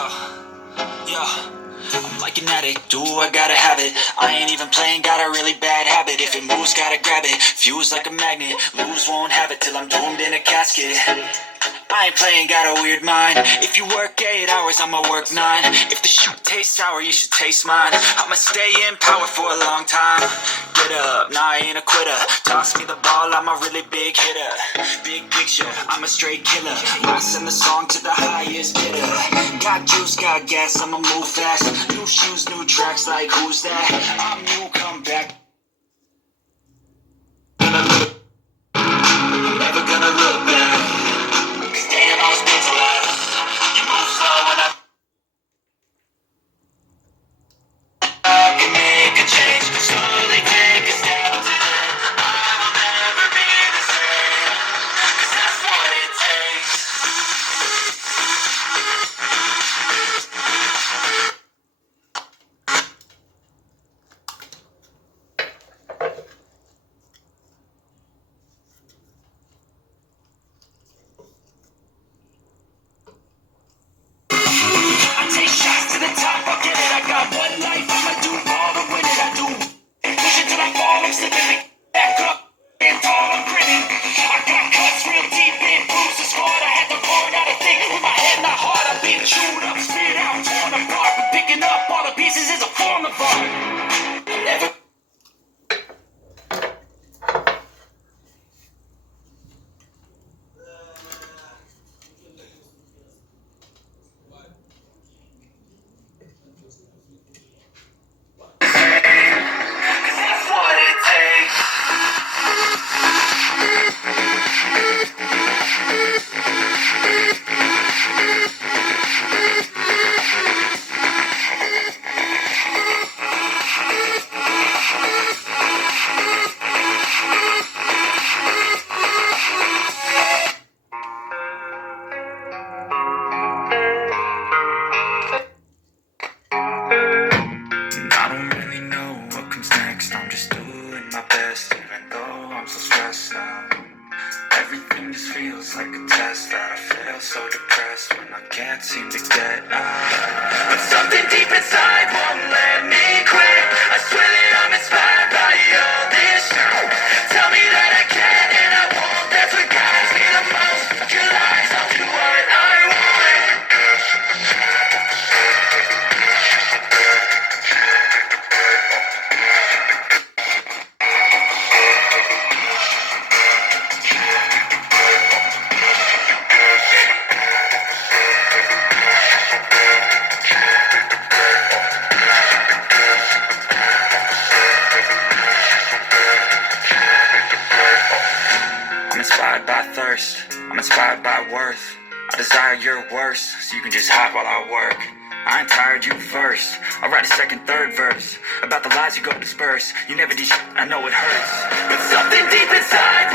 Yo, I'm like an addict, do I gotta have it. I ain't even playing, got a really bad habit. If it moves, gotta grab it, fuse like a magnet. Lose, won't have it till I'm doomed in a casket. I ain't playing, got a weird mind. If you work 8 hours, I'ma work 9. If the shoot tastes sour, you should taste mine. I'ma stay in power for a long time. Get up, nah, I ain't a quitter. Toss me the ball, I'm a really big hitter. Big picture, I'm a straight killer. I send the song to the highest bidder. Got juice, got gas, I'ma move fast. New shoes, new tracks, like who's that? I'm new, come back. I'm never gonna look back. Staying on spins alive. You move slow when I can make a change. Slowly take a step today. I will never be the same. 'Cause that's what it takes. I take shots to the top, I'll get it. I got one life, I'ma do all to win it. I do push it till I fall, I'm slipping back up and tall, I'm grinning. I got cuts real deep in, bruises hard. I had to learn how to think with my head, not heart. I've been chewed up, spit out, torn apart, but picking up all the pieces is a form of art. Never. That's what it takes. I don't really know what comes next. I'm just doing my best, even though I'm so stressed out. Everything just feels like a test that I feel so depressed when I can't seem to get out. But something deep inside won't let me quit. I swear that I'm inspired by all this shit. Tell me that I can and I won't. That's what guides me the most. Your lies, I'll do what I want. I'm inspired by thirst, I'm inspired by worth. I desire your worst, so you can just hide while I work. I ain't tired, you first. I'll write a second, third verse about the lies you go disperse. You never did shit, I know it hurts. But something deep inside